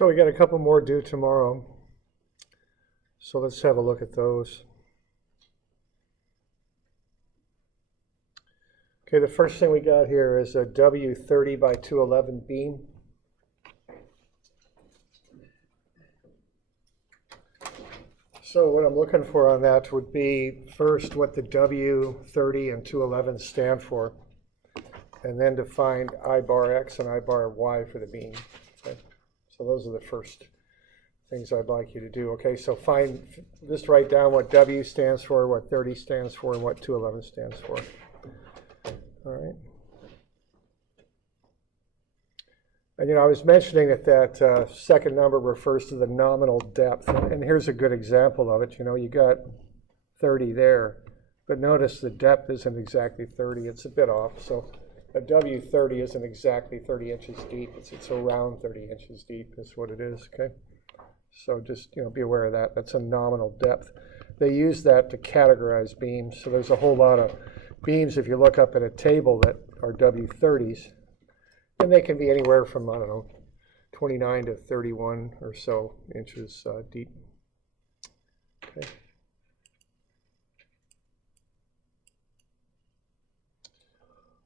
So we got a couple more due tomorrow. So let's have a look at those. Okay, the first thing we got here is a W30 by 211 beam. So what I'm looking for on that would be first what the W30 and 211 stand for, and then to find I bar X and I bar Y for the beam. Okay? So those are the first things I'd like you to do. Okay, so just write down what W stands for, what 30 stands for, and what 211 stands for. All right. And I was mentioning that second number refers to the nominal depth, and here's a good example of it. You got 30 there, but notice the depth isn't exactly 30. It's a bit off. So a W30 isn't exactly 30 inches deep. It's around 30 inches deep is what it is. Okay. So just be aware of that. That's a nominal depth. They use that to categorize beams. So there's a whole lot of beams if you look up at a table that are W30s. And they can be anywhere from, 29 to 31 or so inches deep. Okay.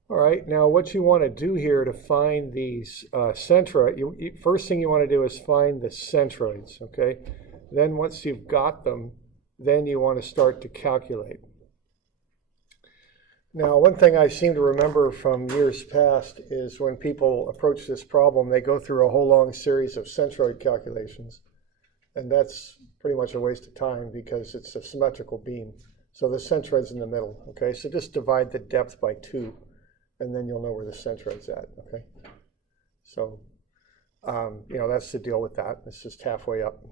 All right, now what you want to do here to find these centroids, first thing you want to do is find the centroids, okay? Then once you've got them, then you want to start to calculate. Now, one thing I seem to remember from years past is when people approach this problem, they go through a whole long series of centroid calculations. And that's pretty much a waste of time because it's a symmetrical beam. So the centroid's in the middle, okay? So just divide the depth by 2, and then you'll know where the centroid's at, okay? So, that's the deal with that. It's just halfway up.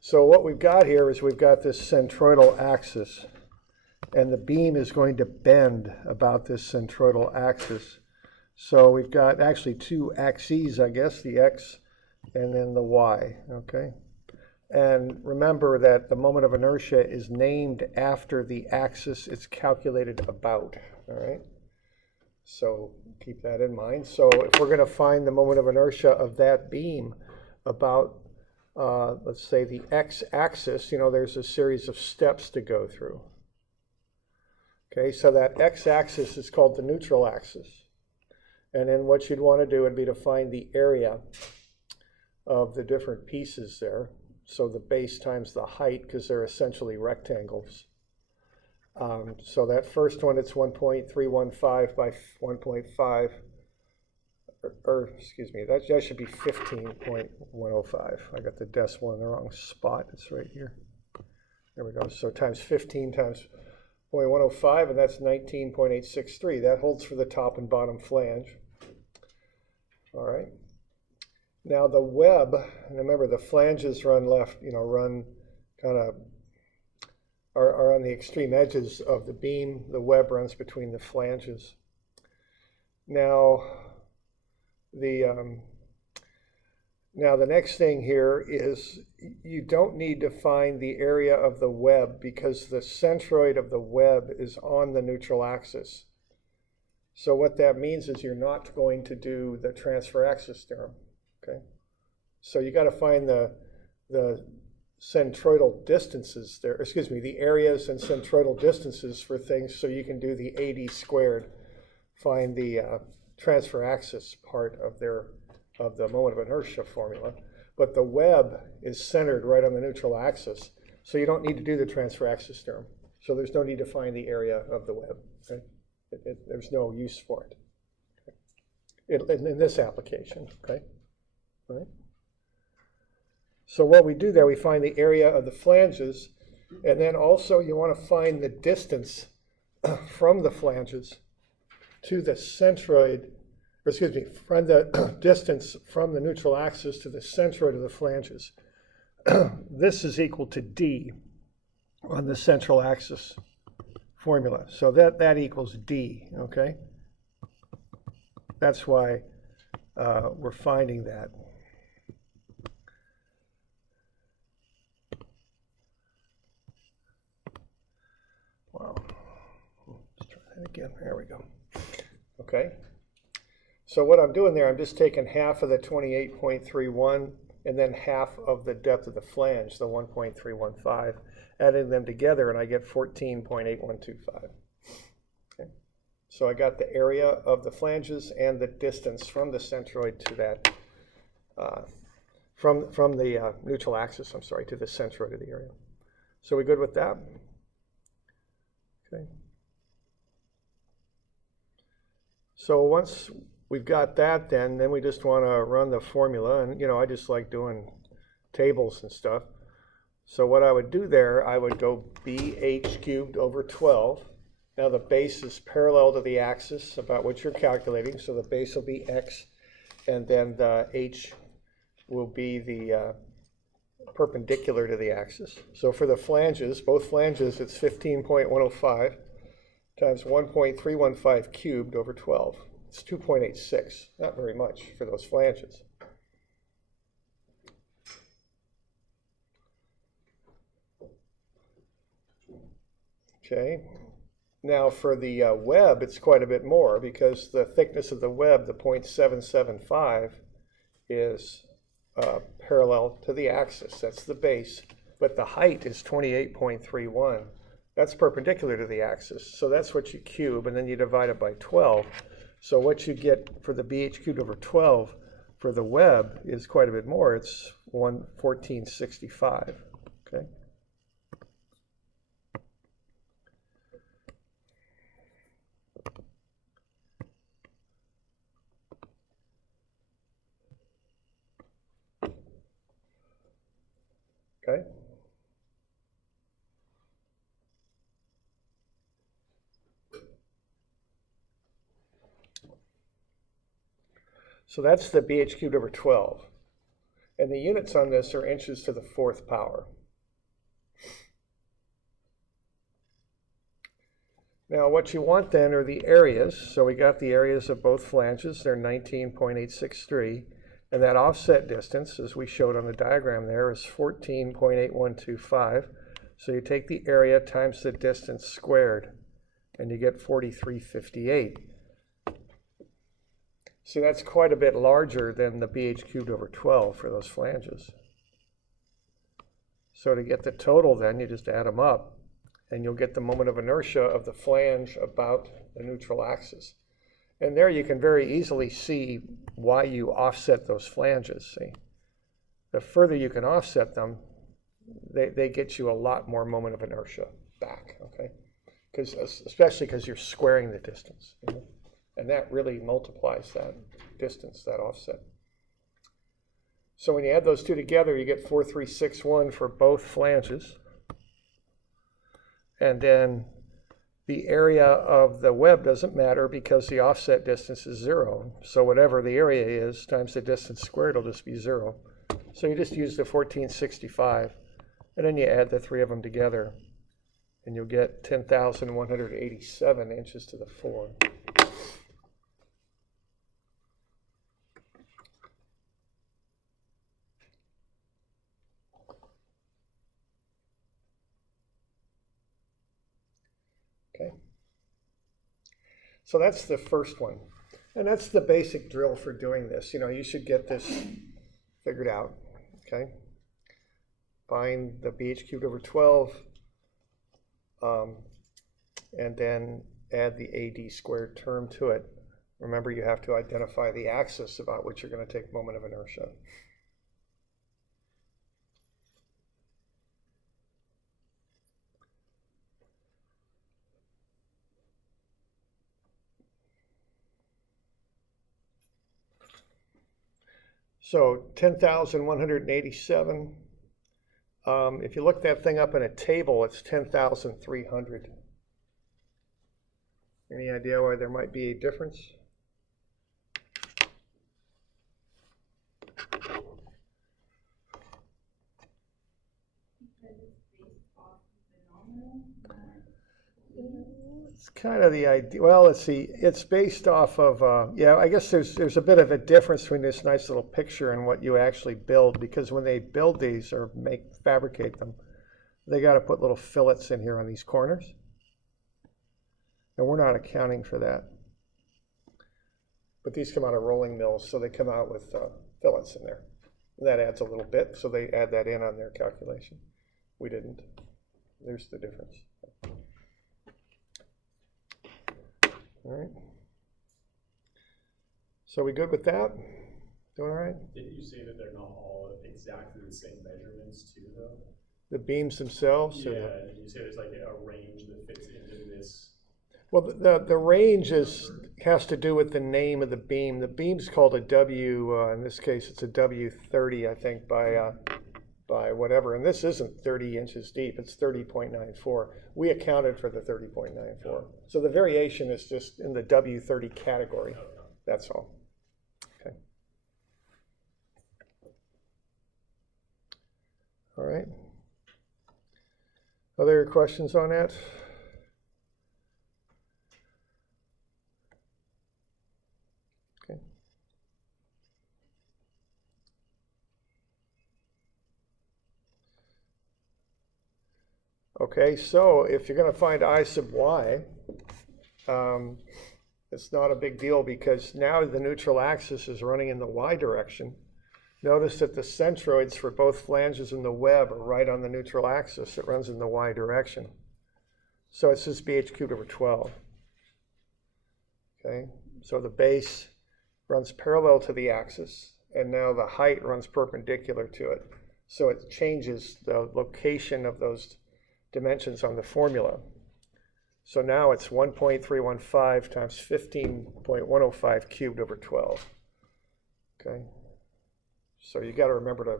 So what we've got here is we've got this centroidal axis. And the beam is going to bend about this centroidal axis. So we've got actually two axes, I guess, the X and then the Y, okay? And remember that the moment of inertia is named after the axis it's calculated about, all right? So keep that in mind. So if we're going to find the moment of inertia of that beam about, let's say, the X axis, there's a series of steps to go through. Okay, so that x-axis is called the neutral axis. And then what you'd want to do would be to find the area of the different pieces there. So the base times the height, because they're essentially rectangles. So that first one, it's 1.315 by 1.5, or excuse me, that should be 15.105. I got the decimal in the wrong spot. It's right here. There we go. So times 15 times 0.105, and that's 19.863. That holds for the top and bottom flange. All right. Now the web, and remember the flanges run left, run kind of, are on the extreme edges of the beam. The web runs between the flanges. Now the next thing here is you don't need to find the area of the web because the centroid of the web is on the neutral axis. So what that means is you're not going to do the transfer axis theorem, okay? So you got to find the centroidal distances there, the areas and centroidal distances for things so you can do the AD squared, find the transfer axis part of the moment of inertia formula. But the web is centered right on the neutral axis, so you don't need to do the transfer axis theorem. So there's no need to find the area of the web. Okay? There's no use for it in this application. Okay, all right. So what we do there, we find the area of the flanges, and then also you want to find the distance from the flanges to the centroid. Find the distance from the neutral axis to the centroid of the flanges. This is equal to D on the central axis formula. So that equals D, okay? That's why we're finding that. Wow. Let's try that again. There we go. Okay. So what I'm doing there, I'm just taking half of the 28.31 and then half of the depth of the flange, the 1.315, adding them together, and I get 14.8125. Okay. So I got the area of the flanges and the distance from the centroid to that, from the neutral axis, I'm sorry, to the centroid of the area. So we good with that? Okay. So once we've got that, then we just want to run the formula, and I just like doing tables and stuff. So what I would do there, I would go BH cubed over 12. Now the base is parallel to the axis about what you're calculating, so the base will be x, and then the h will be the perpendicular to the axis. So for the flanges, both flanges, it's 15.105 times 1.315 cubed over 12. It's 2.86, not very much for those flanges. Okay, now for the web, it's quite a bit more because the thickness of the web, the 0.775, is parallel to the axis. That's the base, but the height is 28.31. That's perpendicular to the axis, so that's what you cube, and then you divide it by 12. So what you get for the BH cubed over 12 for the web is quite a bit more. It's 1465. Okay. Okay. So that's the BH cubed over 12. And the units on this are inches to the 4th power. Now what you want then are the areas. So we got the areas of both flanges. They're 19.863. And that offset distance, as we showed on the diagram there, is 14.8125. So you take the area times the distance squared, and you get 4358. See, that's quite a bit larger than the BH cubed over 12 for those flanges. So to get the total then, you just add them up, and you'll get the moment of inertia of the flange about the neutral axis. And there you can very easily see why you offset those flanges. See, the further you can offset them, they get you a lot more moment of inertia back, okay? Especially because you're squaring the distance, and that really multiplies that distance, that offset. So when you add those two together, you get 4361 for both flanges. And then the area of the web doesn't matter because the offset distance is 0. So whatever the area is times the distance squared will just be 0. So you just use the 1465, and then you add the three of them together, and you'll get 10,187 inches to the 4. Okay. So that's the first one. And that's the basic drill for doing this. You should get this figured out, okay? Find the BH cubed over 12, and then add the AD squared term to it. Remember, you have to identify the axis about which you're going to take moment of inertia. So 10,187. If you look that thing up in a table, it's 10,300. Any idea why there might be a difference? It's kind of the idea. Well, let's see. It's based off of, yeah, I guess there's a bit of a difference between this nice little picture and what you actually build, because when they build these or fabricate them, they got to put little fillets in here on these corners. And we're not accounting for that. But these come out of rolling mills, so they come out with fillets in there. And that adds a little bit, so they add that in on their calculation. We didn't. There's the difference. All right. So we good with that? Doing all right? Didn't you say that they're not all exactly the same measurements too, though? The beams themselves? Yeah, you say there's like a range that fits into this. Well, the range has to do with the name of the beam. The beam's called a W, in this case it's a W30, I think, by whatever. And this isn't 30 inches deep, it's 30.94. We accounted for the 30.94. So the variation is just in the W30 category. That's all. Okay. All right. Other questions on that? Okay. Okay, so if you're going to find I sub y, it's not a big deal because now the neutral axis is running in the y direction. Notice that the centroids for both flanges in the web are right on the neutral axis. It runs in the y direction. So it's just bh cubed over 12. Okay, so the base runs parallel to the axis, and now the height runs perpendicular to it. So it changes the location of those dimensions on the formula. So now it's 1.315 times 15.105 cubed over 12. Okay. So you got to remember to,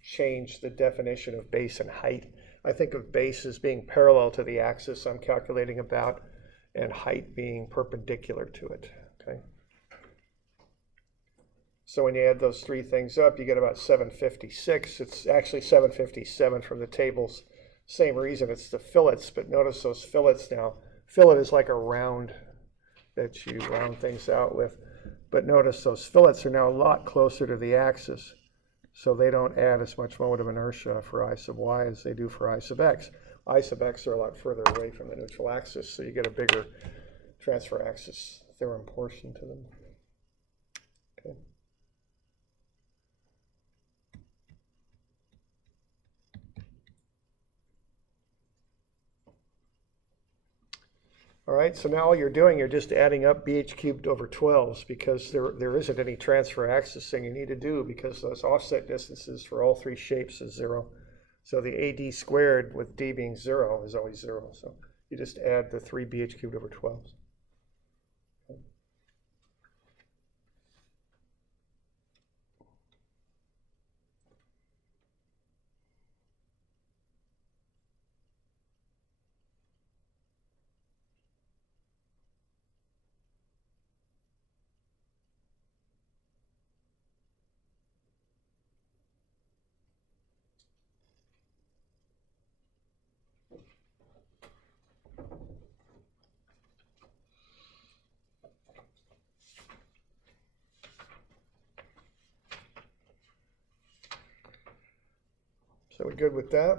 change the definition of base and height. I think of base as being parallel to the axis I'm calculating about, and height being perpendicular to it. Okay. So when you add those three things up, you get about 756. It's actually 757 from the tables. Same reason, it's the fillets, but notice those fillets now. Fillet is like a round that you round things out with. But notice those fillets are now a lot closer to the axis, so they don't add as much moment of inertia for I sub y as they do for I sub x. I sub x are a lot further away from the neutral axis, so you get a bigger transfer axis theorem portion to them. Okay. All right, so now all you're doing, you're just adding up bh cubed over 12s because there isn't any transfer axis thing you need to do because those offset distances for all three shapes is 0. So the AD squared with D being 0 is always 0. So you just add the 3 bh cubed over 12s. Okay. So we're good with that?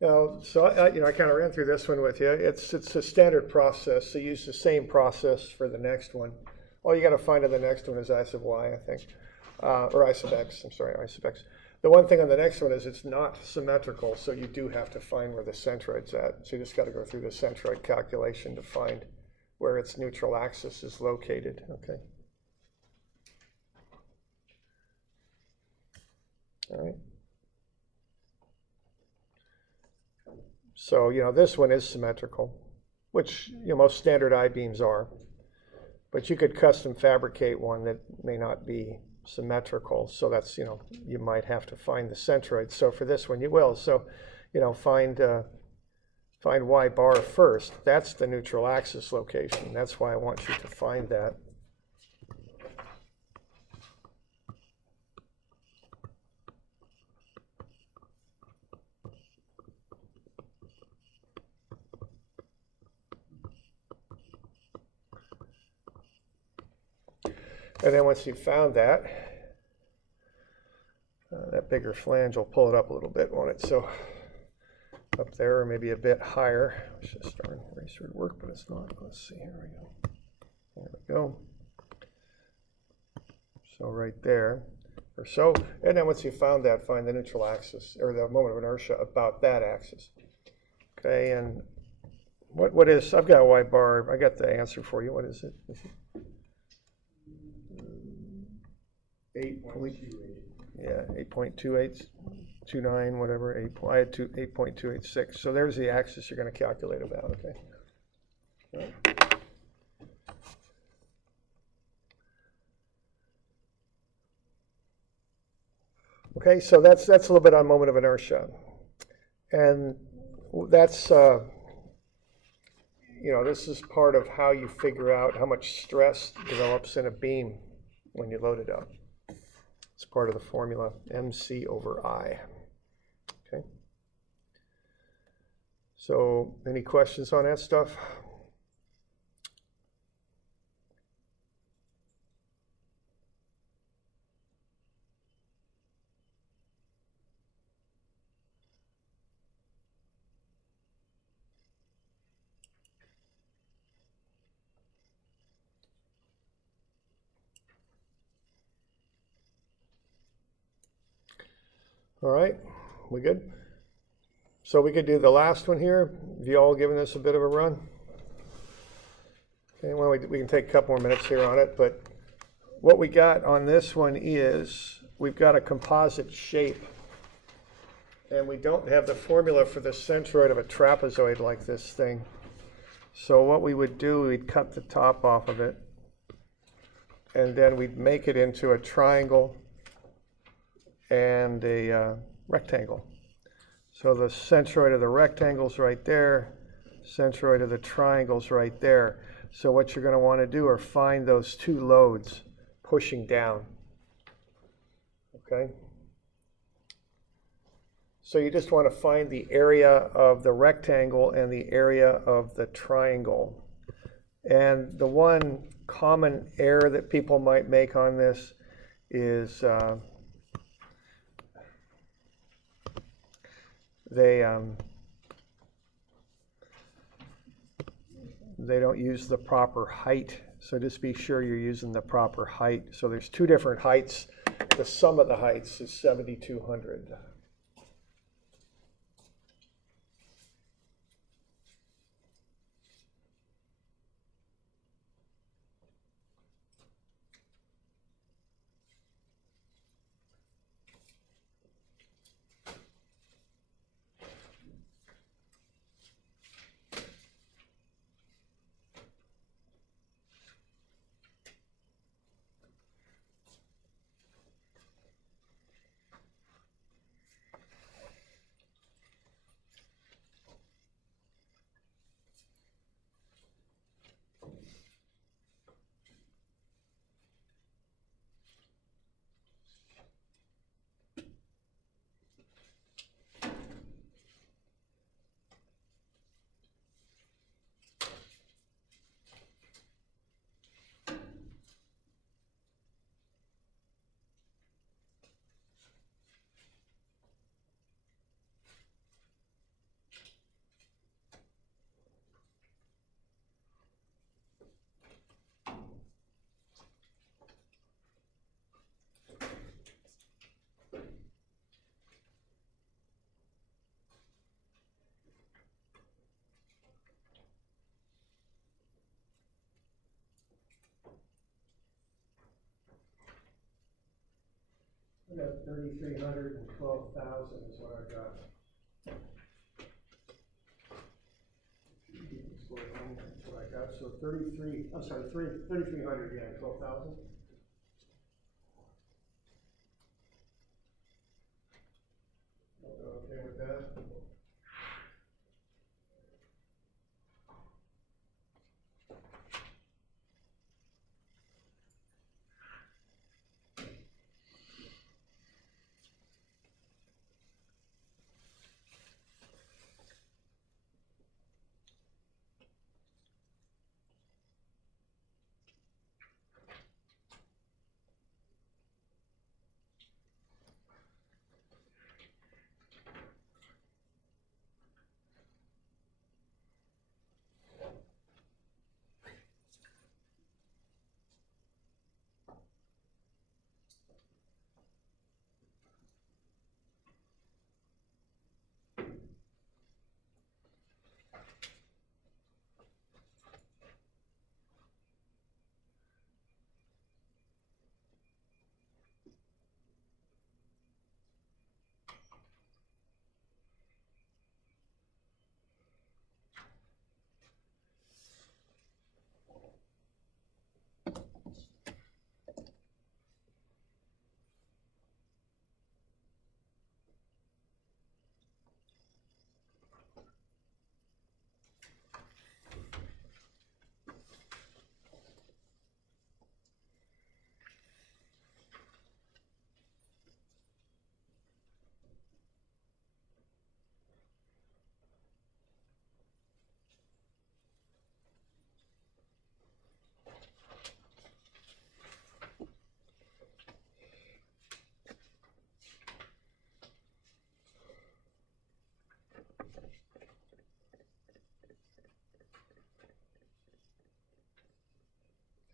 Now, so I kind of ran through this one with you. It's a standard process, so use the same process for the next one. All you got to find on the next one is I sub y, I think, or I sub x. I'm sorry, I sub x. The one thing on the next one is it's not symmetrical, so you do have to find where the centroid's at. So you just got to go through the centroid calculation to find where its neutral axis is located. Okay. All right. So, this one is symmetrical, which most standard I-beams are. But you could custom fabricate one that may not be symmetrical. So that's, you might have to find the centroid. So for this one, you will. So, find y bar first. That's the neutral axis location. That's why I want you to find that. And then once you've found that, that bigger flange will pull it up a little bit, won't it? So up there, or maybe a bit higher. It's just darn eraser to work, but it's not. Let's see, here we go. There we go. So right there, or so, and then once you found that, find the neutral axis, or the moment of inertia about that axis. Okay, and what is, I've got a Y bar, I got the answer for you. What is it? 8.2829, whatever, I had 8.286. So there's the axis you're going to calculate about, okay? Right. Okay, so that's a little bit on moment of inertia. And that's, this is part of how you figure out how much stress develops in a beam when you load it up. It's part of the formula, MC over I. Okay. So, any questions on that stuff? All right, we good? So we could do the last one here. Have you all given this a bit of a run? Okay, well, we can take a couple more minutes here on it, but what we got on this one is we've got a composite shape, and we don't have the formula for the centroid of a trapezoid like this thing. So what we would do, we'd cut the top off of it, and then we'd make it into a triangle and a rectangle. So the centroid of the rectangle's right there, centroid of the triangle's right there. So what you're going to want to do are find those two loads pushing down. Okay? So you just want to find the area of the rectangle and the area of the triangle. And the one common error that people might make on this is they don't use the proper height. So just be sure you're using the proper height. So there's two different heights. The sum of the heights is 7,200. I got 3,300 and 12,000 is what I got. That's what I got. So 3,300, yeah, 12,000. Okay with that?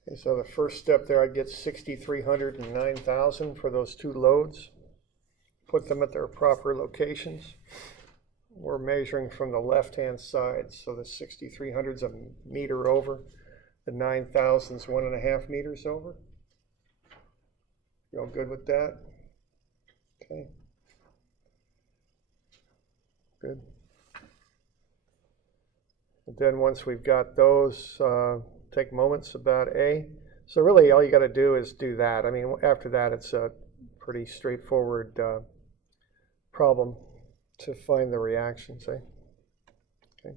Okay, so the first step there, I'd get 6,300 and 9,000 for those two loads. Put them at their proper locations. We're measuring from the left-hand side, so the 6,300's a meter over. The 9,000's 1.5 meters over. You all good with that? Okay. Good. And then once we've got those, take moments about A. So really all you got to do is do that. I mean, after that, it's a pretty straightforward problem to find the reactions, eh? Okay.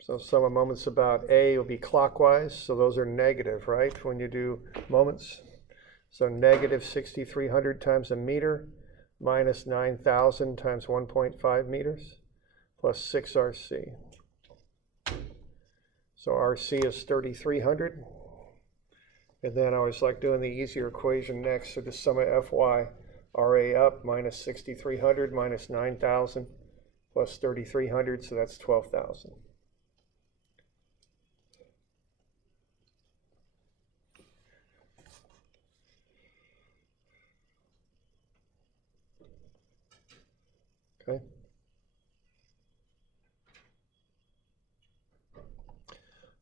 So sum of moments about A will be clockwise, so those are negative, right, when you do moments. So negative 6,300 times a meter minus 9,000 times 1.5 meters plus 6 RC. So RC is 3,300. And then I always like doing the easier equation next. So the sum of Fy, RA up minus 6,300 minus 9,000 plus 3,300, so that's 12,000. Okay.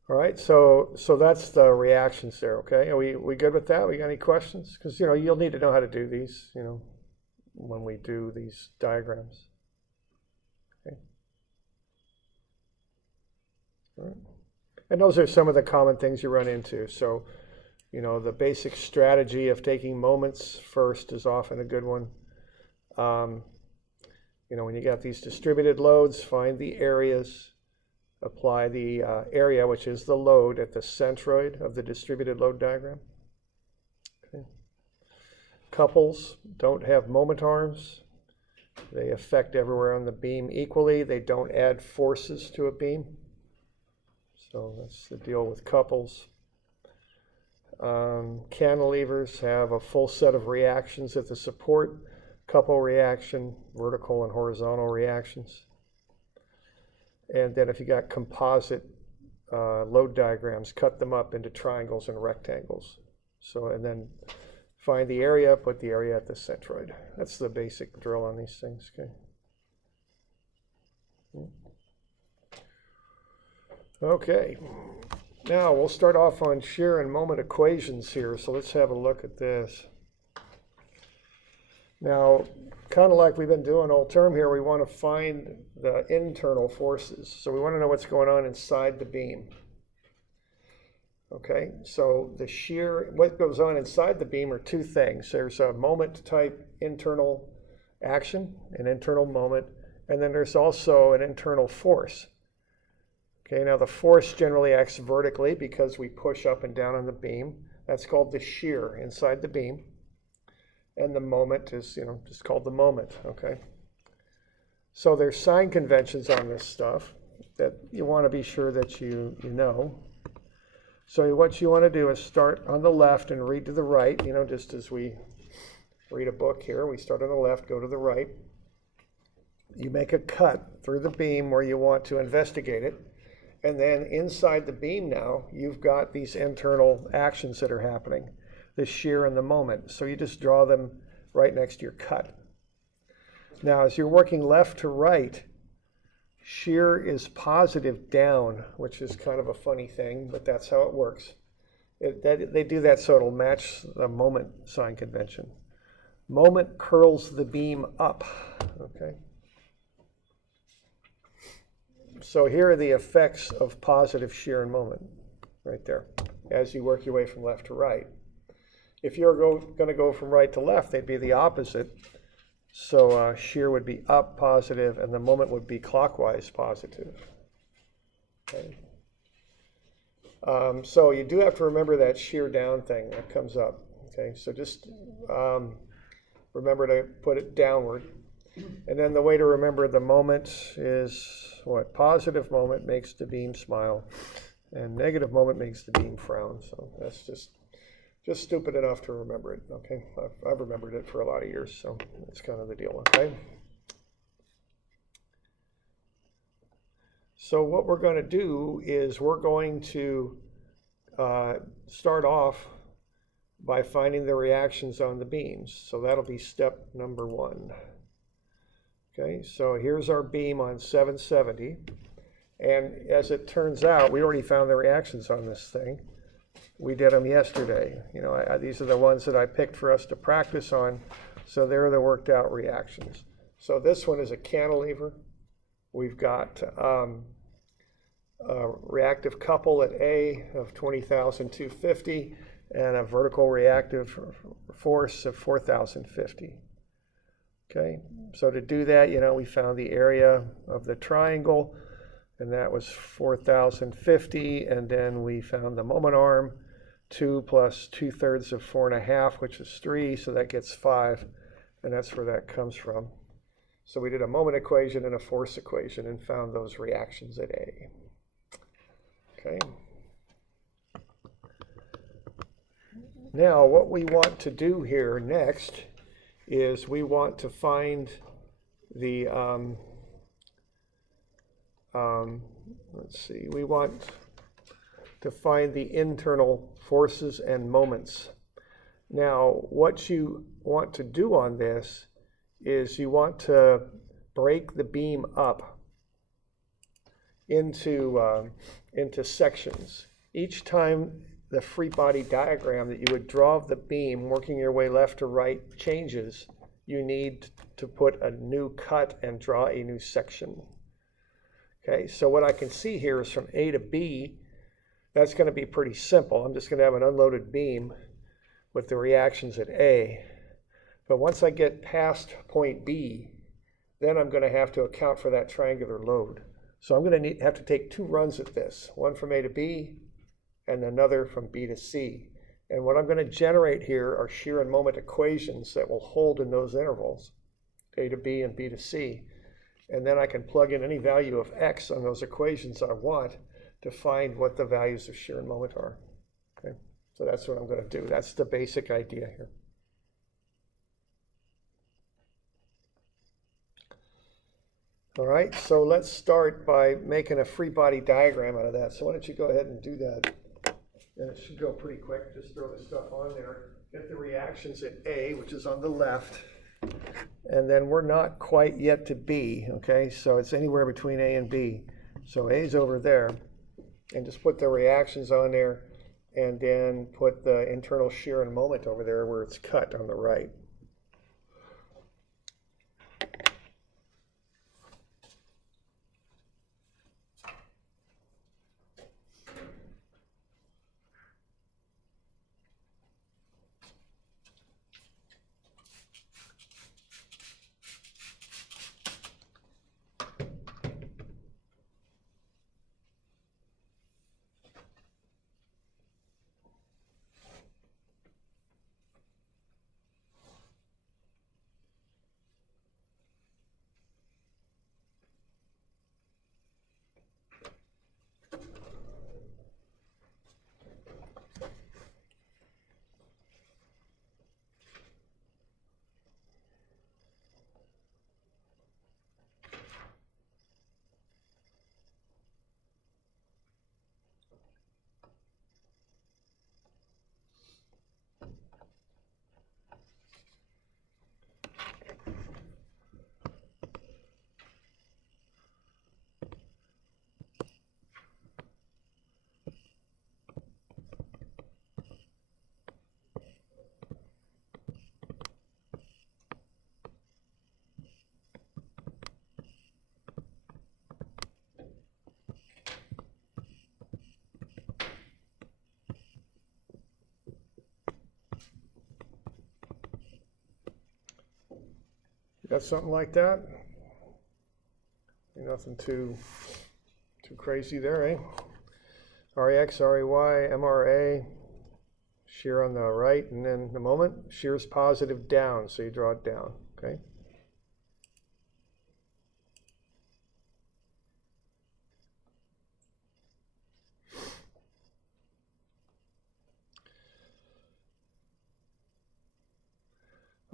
All right, so that's the reactions there, okay? Are we good with that? We got any questions? Because, you know, you'll need to know how to do these, you know, when we do these diagrams. Okay. All right. And those are some of the common things you run into. So, you know, the basic strategy of taking moments first is often a good one. You know, when you got these distributed loads, find the areas. Apply the area, which is the load, at the centroid of the distributed load diagram. Okay. Couples don't have moment arms. They affect everywhere on the beam equally. They don't add forces to a beam. So that's the deal with couples. Cantilevers have a full set of reactions at the support. Couple reaction, vertical and horizontal reactions. And then if you got composite load diagrams, cut them up into triangles and rectangles. So, and then find the area, put the area at the centroid. That's the basic drill on these things, okay? Okay, now we'll start off on shear and moment equations here. So let's have a look at this. Now, kind of like we've been doing all term here, we want to find the internal forces. So we want to know what's going on inside the beam. Okay, so the shear, what goes on inside the beam are two things. There's a moment type internal action, an internal moment, and then there's also an internal force. Okay, now the force generally acts vertically because we push up and down on the beam. That's called the shear inside the beam. And the moment is, you know, just called the moment, okay? So there's sign conventions on this stuff that you want to be sure that you know. So what you want to do is start on the left and read to the right, you know, just as we read a book here. We start on the left, go to the right. You make a cut through the beam where you want to investigate it. And then inside the beam now, you've got these internal actions that are happening. The shear and the moment. So you just draw them right next to your cut. Now, as you're working left to right, shear is positive down, which is kind of a funny thing, but that's how it works. They do that so it'll match the moment sign convention. Moment curls the beam up, okay? So here are the effects of positive shear and moment, right there, as you work your way from left to right. If you're going to go from right to left, they'd be the opposite. So shear would be up positive, and the moment would be clockwise positive. Okay. So you do have to remember that shear down thing that comes up. Okay, so just remember to put it downward. And then the way to remember the moment is what? Positive moment makes the beam smile, and negative moment makes the beam frown. So that's just stupid enough to remember it, okay? I've remembered it for a lot of years, so that's kind of the deal, okay? So what we're going to do is we're going to start off by finding the reactions on the beams. So that'll be step number 1. Okay, so here's our beam on 770. And as it turns out, we already found the reactions on this thing. We did them yesterday. You know, these are the ones that I picked for us to practice on. So they're the worked out reactions. So this one is a cantilever. We've got a reactive couple at A of 20,250 and a vertical reactive force of 4,050. Okay, so to do that, you know, we found the area of the triangle, and that was 4,050, and then we found the moment arm, 2 plus 2/3 of 4.5, which is 3, so that gets 5, and that's where that comes from. So we did a moment equation and a force equation and found those reactions at A. Okay. Now, what we want to do here next is we want to find the, we want to find the internal forces and moments. Now, what you want to do on this is you want to break the beam up into sections. Each time the free body diagram that you would draw of the beam working your way left to right changes, you need to put a new cut and draw a new section. Okay, so what I can see here is from A to B, that's going to be pretty simple. I'm just going to have an unloaded beam with the reactions at A. But once I get past point B, then I'm going to have to account for that triangular load. So I'm going to have to take 2 runs at this, one from A to B and another from B to C. And what I'm going to generate here are shear and moment equations that will hold in those intervals, A to B and B to C. And then I can plug in any value of X on those equations I want to find what the values of shear and moment are. Okay? So that's what I'm going to do. That's the basic idea here. All right, so let's start by making a free body diagram out of that. So why don't you go ahead and do that? And it should go pretty quick. Just throw the stuff on there. Get the reactions at A, which is on the left. And then we're not quite yet to B, okay? So it's anywhere between A and B. So A's over there. And just put the reactions on there. And then put the internal shear and moment over there where it's cut on the right. Got something like that? Nothing too crazy there, eh? REX, REY, MRA, shear on the right, and then the moment, shear's positive down, so you draw it down, okay?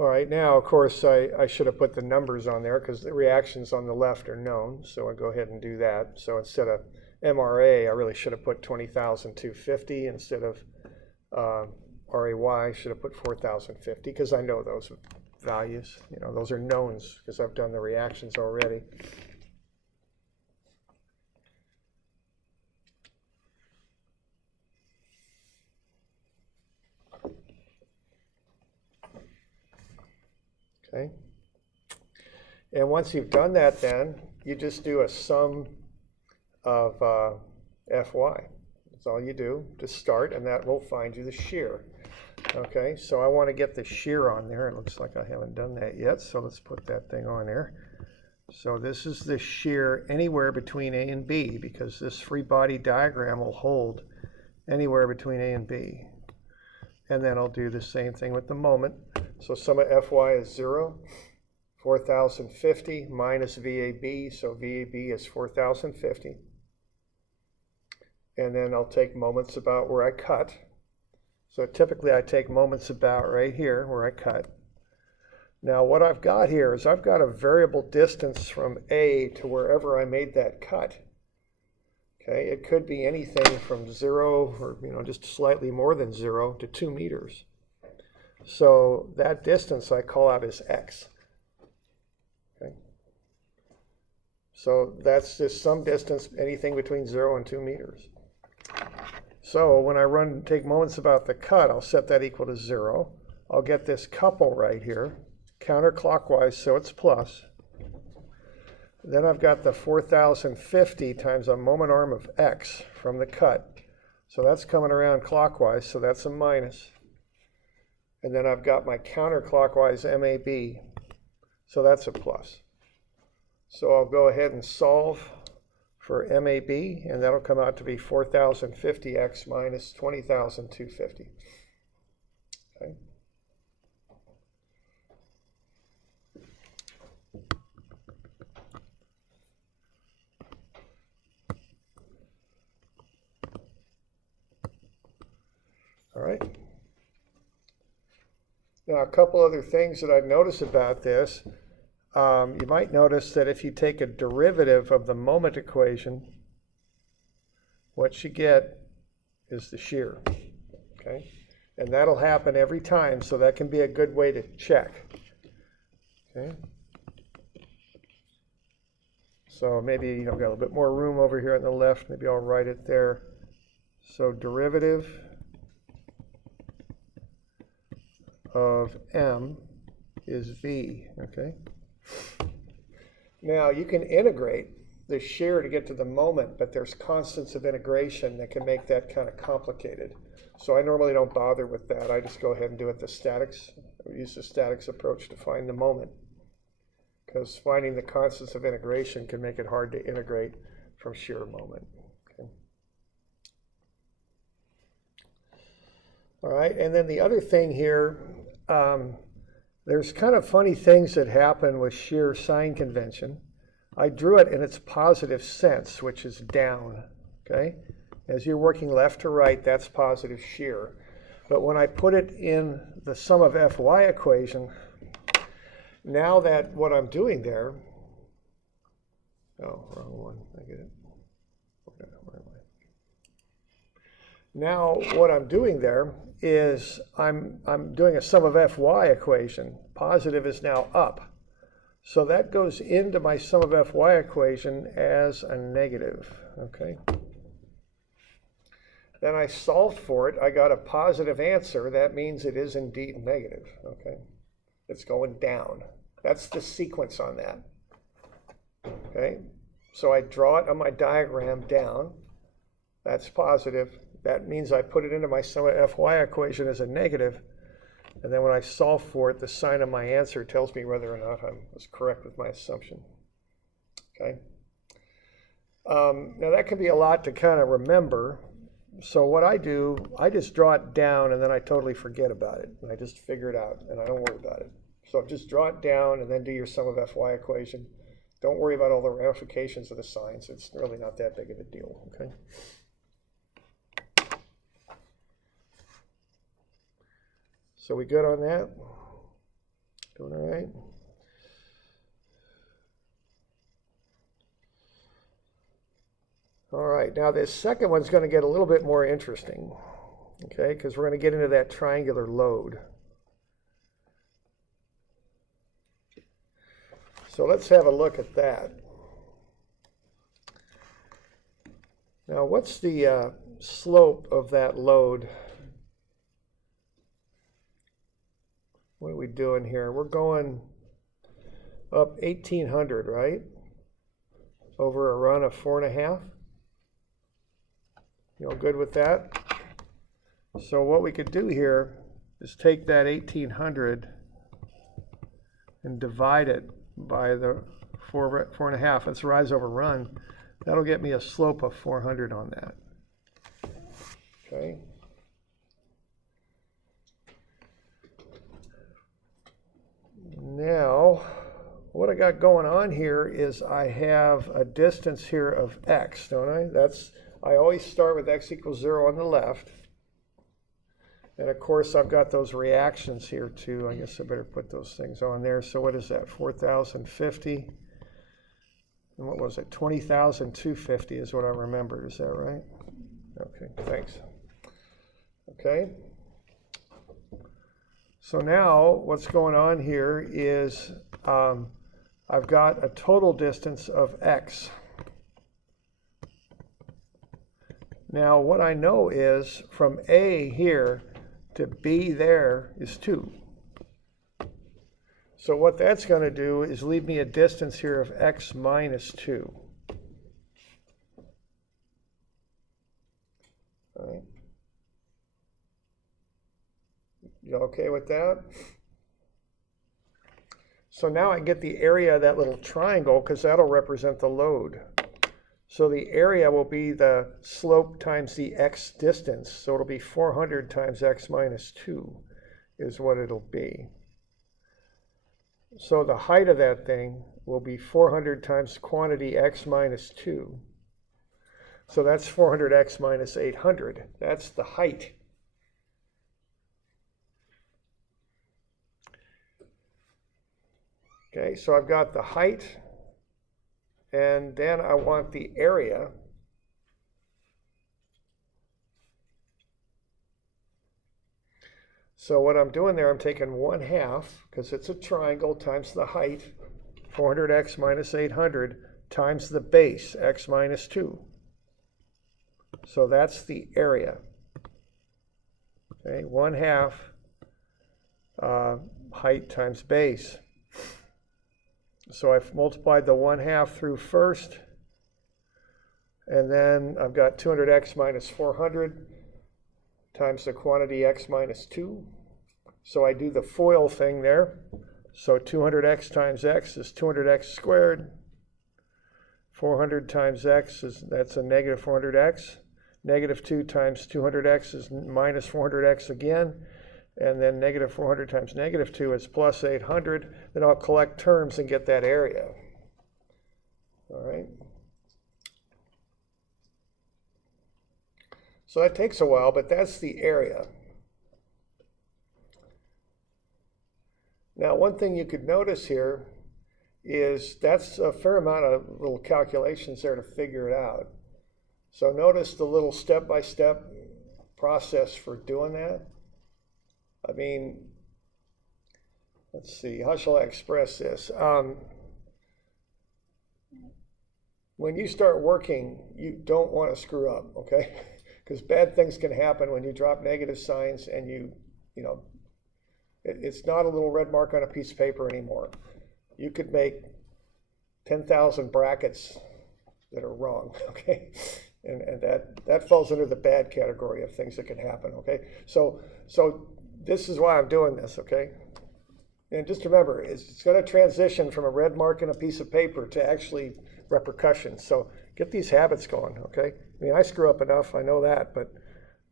All right, now, of course, I should have put the numbers on there because the reactions on the left are known, so I'll go ahead and do that. So instead of MRA, I really should have put 20,250 instead of RAY, I should have put 4,050 because I know those values. You know, those are knowns because I've done the reactions already. Okay. And once you've done that, then you just do a sum of Fy. That's all you do to start, and that will find you the shear. Okay, so I want to get the shear on there. It looks like I haven't done that yet, so let's put that thing on there. So this is the shear anywhere between A and B, because this free body diagram will hold anywhere between A and B. And then I'll do the same thing with the moment. So sum of Fy is 0, 4,050 minus VAB, so VAB is 4,050. And then I'll take moments about where I cut. So typically I take moments about right here where I cut. Now what I've got here is I've got a variable distance from A to wherever I made that cut. Okay, it could be anything from 0 or just slightly more than 0 to 2 meters. So that distance I call out as X. Okay. So that's just some distance, anything between 0 and 2 meters. So when I take moments about the cut, I'll set that equal to 0. I'll get this couple right here, counterclockwise, so it's plus. Then I've got the 4,050 times a moment arm of X from the cut. So that's coming around clockwise, so that's a minus. And then I've got my counterclockwise MAB, so that's a plus. So I'll go ahead and solve for MAB, and that'll come out to be 4,050X minus 20,250. Okay. All right. Now, a couple other things that I've noticed about this. You might notice that if you take a derivative of the moment equation, what you get is the shear. Okay? And that'll happen every time, so that can be a good way to check. Okay? So maybe I've got a little bit more room over here on the left. Maybe I'll write it there. So derivative of m is v, okay? Now you can integrate the shear to get to the moment, but there's constants of integration that can make that kind of complicated. So I normally don't bother with that. I just go ahead and do it the statics. I use the statics approach to find the moment, because finding the constants of integration can make it hard to integrate from shear moment. Okay. All right, and then the other thing here, there's kind of funny things that happen with shear sign convention. I drew it in its positive sense, which is down, okay? As you're working left to right, that's positive shear. But when I put it in the sum of Fy equation, now that what I'm doing there, oh, wrong one, I get it. Okay, where am I? Now what I'm doing there is I'm doing a sum of Fy equation. Positive is now up. So that goes into my sum of Fy equation as a negative, okay? Then I solved for it. I got a positive answer. That means it is indeed negative, okay? It's going down. That's the sequence on that, okay? So I draw it on my diagram down. That's positive. That means I put it into my sum of Fy equation as a negative. And then when I solve for it, the sign of my answer tells me whether or not I was correct with my assumption. Okay. Now that can be a lot to kind of remember. So what I do, I just draw it down and then I totally forget about it. And I just figure it out and I don't worry about it. So just draw it down and then do your sum of Fy equation. Don't worry about all the ramifications of the signs. It's really not that big of a deal. Okay. So we good on that? Doing all right? All right, now this second one's going to get a little bit more interesting, okay, because we're going to get into that triangular load. So let's have a look at that. Now, what's the slope of that load? What are we doing here? We're going up 1,800, right? Over a run of 4.5. You all good with that? So what we could do here is take that 1,800 and divide it by the 4.5. That's rise over run. That'll get me a slope of 400 on that. Okay. Now, what I got going on here is I have a distance here of x, don't I? I always start with x equals 0 on the left. And of course, I've got those reactions here too. I guess I better put those things on there. So what is that? 4,050. And what was it? 20,250 is what I remember. Is that right? Okay, thanks. Okay. So now what's going on here is I've got a total distance of x. Now what I know is from A here to B there is 2. So what that's going to do is leave me a distance here of x minus 2. All right. You okay with that? So now I get the area of that little triangle because that'll represent the load. So the area will be the slope times the x distance. So it'll be 400 times x minus 2 is what it'll be. So the height of that thing will be 400 times quantity x minus 2. So that's 400x minus 800. That's the height. Okay, so I've got the height, and then I want the area. So what I'm doing there, I'm taking 1/2, because it's a triangle, times the height, 400x minus 800, times the base, x minus 2. So that's the area. Okay, 1/2 height times base. So I've multiplied the 1/2 through first, and then I've got 200x minus 400 times the quantity x minus 2. So I do the FOIL thing there. So 200x times x is 200x squared. 400 times x that's a negative 400x. Negative 2 times 200x is minus 400x again. And then negative 400 times negative 2 is plus 800. Then I'll collect terms and get that area. All right. So that takes a while, but that's the area. Now, one thing you could notice here is that's a fair amount of little calculations there to figure it out. So notice the little step-by-step process for doing that. I mean, let's see, how shall I express this? When you start working, you don't want to screw up, okay? Because bad things can happen when you drop negative signs and you know, it's not a little red mark on a piece of paper anymore. You could make 10,000 brackets that are wrong, okay? And that falls under the bad category of things that can happen, okay? So this is why I'm doing this, okay? And just remember, it's going to transition from a red mark on a piece of paper to actually repercussions. So get these habits going, okay? I mean, I screw up enough, I know that, but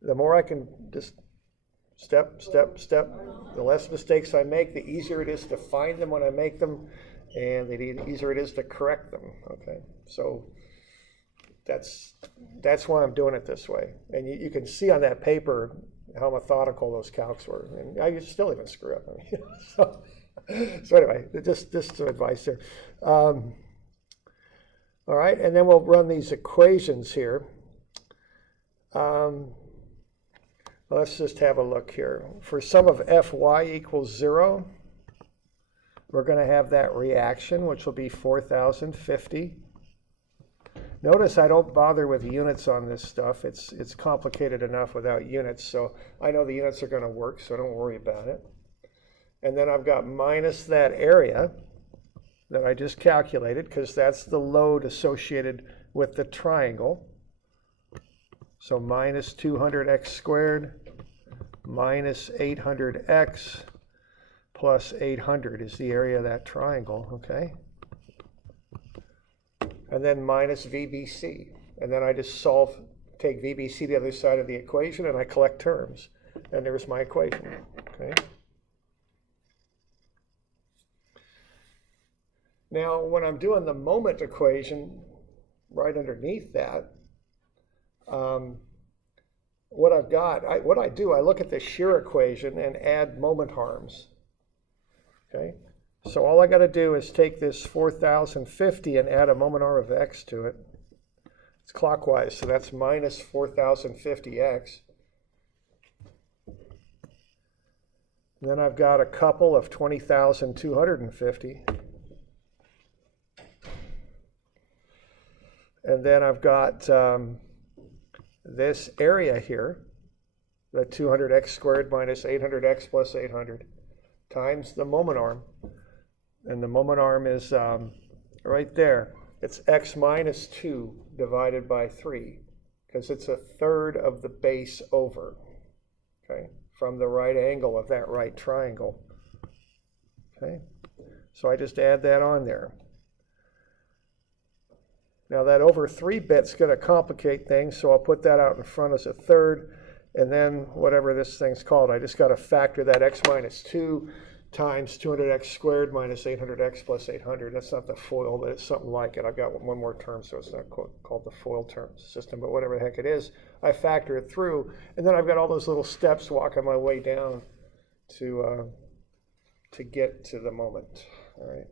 the more I can just step, the less mistakes I make, the easier it is to find them when I make them, and the easier it is to correct them, okay? So that's why I'm doing it this way. And you can see on that paper how methodical those calcs were. And I still even screw up. I mean, so So anyway, just some advice there. All right, and then we'll run these equations here. Let's just have a look here. For sum of Fy equals 0, we're going to have that reaction, which will be 4,050. Notice I don't bother with units on this stuff. It's complicated enough without units, so I know the units are going to work, so don't worry about it. And then I've got minus that area that I just calculated, because that's the load associated with the triangle. So minus 200x squared minus 800x plus 800 is the area of that triangle, okay? And then minus VBC. And then I just take VBC the other side of the equation, and I collect terms. And there's my equation, okay? Now, when I'm doing the moment equation, right underneath that, what I've got, what I do, I look at the shear equation and add moment harms. Okay, so all I got to do is take this 4,050 and add a moment arm of x to it. It's clockwise, so that's minus 4,050x. And then I've got a couple of 20,250. And then I've got this area here, the 200x squared minus 800x plus 800 times the moment arm. And the moment arm is right there. It's x minus 2 divided by 3, because it's a third of the base over, okay, from the right angle of that right triangle. Okay, so I just add that on there. Now that over 3 bit's going to complicate things, so I'll put that out in front as a third, and then whatever this thing's called, I just got to factor that x minus 2 times 200x squared minus 800x plus 800. That's not the FOIL, but it's something like it. I've got one more term, so it's not called the FOIL term system, but whatever the heck it is, I factor it through, and then I've got all those little steps walking my way down to get to the moment. All right.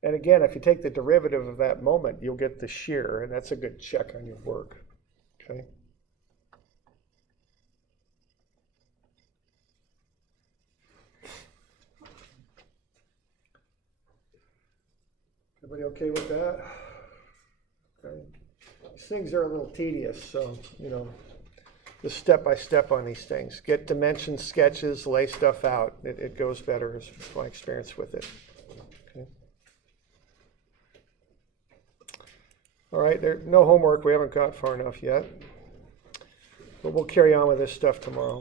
And again, if you take the derivative of that moment, you'll get the shear, and that's a good check on your work. Okay. Everybody okay with that? Okay. These things are a little tedious, so, just step by step on these things. Get dimension sketches, lay stuff out. It goes better, is my experience with it. Okay. All right, there's no homework. We haven't got far enough yet. But we'll carry on with this stuff tomorrow.